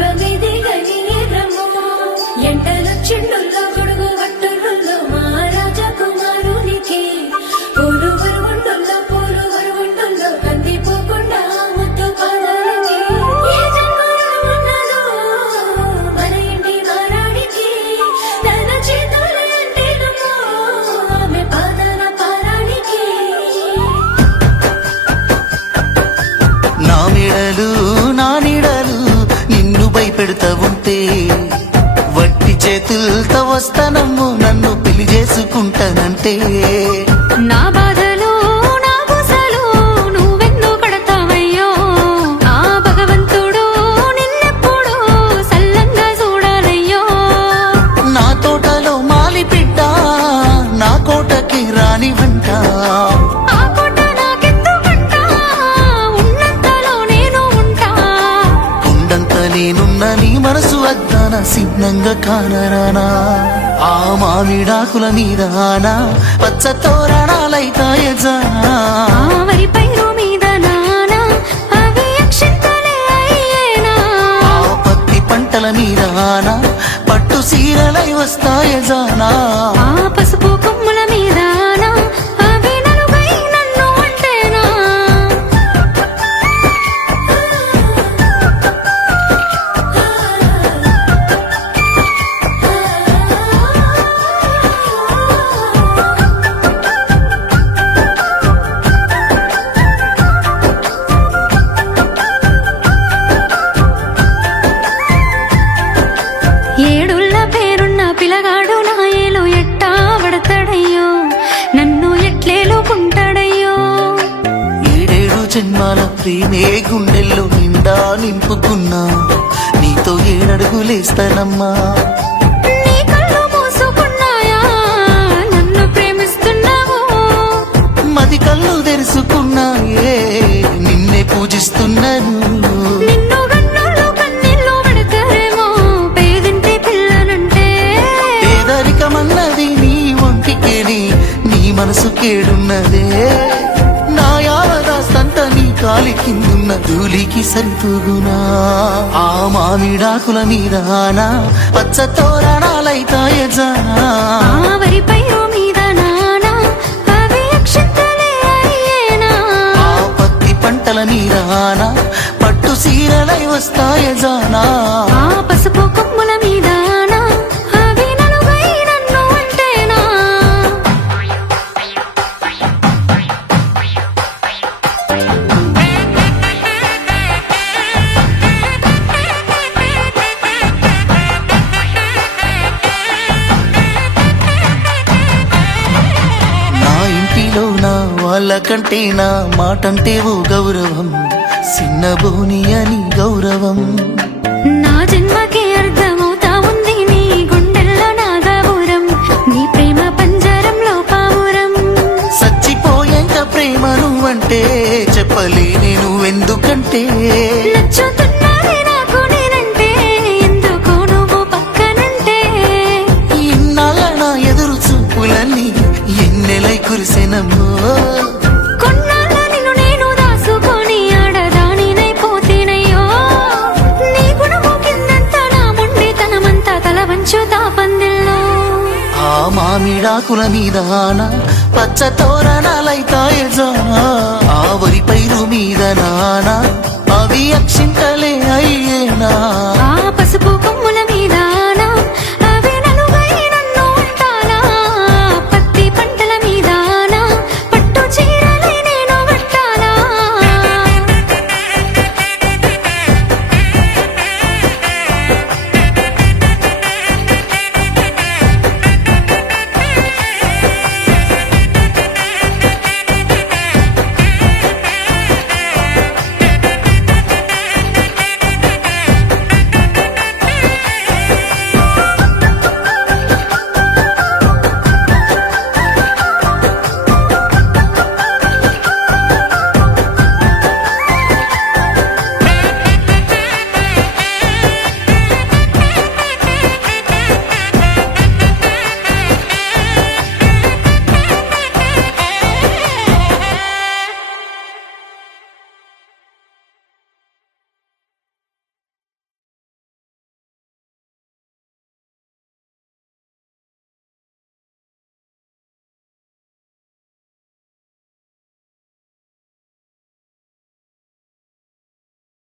విశ్వవేది గని బ్రహ్మో ఎంటల చెండుల్లో గొడుగు వట్టుల్లో మహారాజ కుమారునికి పూలు వరువుండుల్లో కంది పోకుండా ముద్దు పాదాలకి ఏ జన్మలో ఉన్నదో మన ఇంటి మారాడికి తన చేతులు అంటేనమ్మో ఆమె పాదాల పారానికి నా మెడలు నా నీడలు నిన్ను భయపెడతా ఉంటే వట్టి చేతులతో వస్తానమ్ము నన్ను పెళ్లి చేసుకుంటానంటే నా బాధలు నా గుసలు నువ్వెందు పడతావయ్యో ఆ భగవంతుడు నిన్నెప్పుడు సల్లంగా చూడాలయ్యో నా తోటలో మాలి బిడ్డ నా కోటకి రాని వంట ఆ కోట నాకెందుకంట ఉన్నంతలో నేను ఉంటా కొండంత నేనున్న నీ మనసు అద్దాన సిద్ధంగా కానరానా ఆ మామిడాకుల మీద పచ్చ తోరణాలైతాయ జానా ఆ వరి పైరు మీద నానా అవి అక్షింతలే అయ్యేనా ఆ పత్తి పంటల మీద పట్టు సీరలై వస్తాయ జానా ఆ పసుపు కొమ్ముల మీద అవి నలుగై నన్ను అంటేనా ఏడుళ్ళ పేరున్న పిలగాడు నా ఏలు ఎట్టా పడతాడయ్యో నన్ను ఎట్లేలుకుంటాడయ్యో ఏడేడు జన్మాల ప్రేమే గుండెల్లో నిండా నింపుకున్నా నీతో ఏడడుగులేస్తానమ్మా నీ కళ్ళు మూసుకున్నాయా నన్ను ప్రేమిస్తున్నావు మది కళ్ళు తెరుచుకున్నాయే నిన్నే పూజిస్తున్నాను నిన్ను గన్నులు కన్నీళ్ళు పెడతారేమో పేదింటి పిల్లనంటే పేదరికమన్నది నీ ఒంటికేని నీ మనసు కేడున్నదే నా యావదాస్తంత నీ కాలి కిందున్న ధూళికి సరితూగునా ఆ మామిడాకుల మీద పచ్చ తోరణాలైతాయ జానా ఆ వరి పైరు మీద నానా అవి అక్షింతలే అయ్యేనా ఆ పత్తి పంటల మీద పట్టు సీరలై వస్తాయ జానా ఆ పసుపు కొమ్ముల మీద అవి నలుగై నన్ను అంటేనా నా ఇంటిలో నా వాళ్ళకంటే నా మాటంటే ఓ గౌరవం సిన్నబోని అని గౌరవం నా జన్మకి అర్థమవుతా ఉంది నీ గుండెల్లో నా గౌరం నీ ప్రేమ పంజరంలో పావురం చచ్చిపోయేంత ప్రేమ నువ్వంటే చెప్పలేని నువ్వెందుకంటే నచ్చుతున్నది నాకు నేనంటే ఎందుకో నువ్వు పక్కనంటే ఇన్నాళ్ళ నా ఎదురు చూపులన్నీ ఎన్నెలై కురిసెనమ్మో కొన్నాళ్ళ నిన్ను నేను దాసుకొని ఆడదానినైపోతేనయ్యో నీ గుణము కిందంత నా మొండితనమంతా తల వంచుతా పందిల్లో ఆ మామిడాకుల మీద పచ్చ తోరణాలైతాయ జానా ఆ వరి పైరు మీద అవి అక్షింతలే అయ్యేనా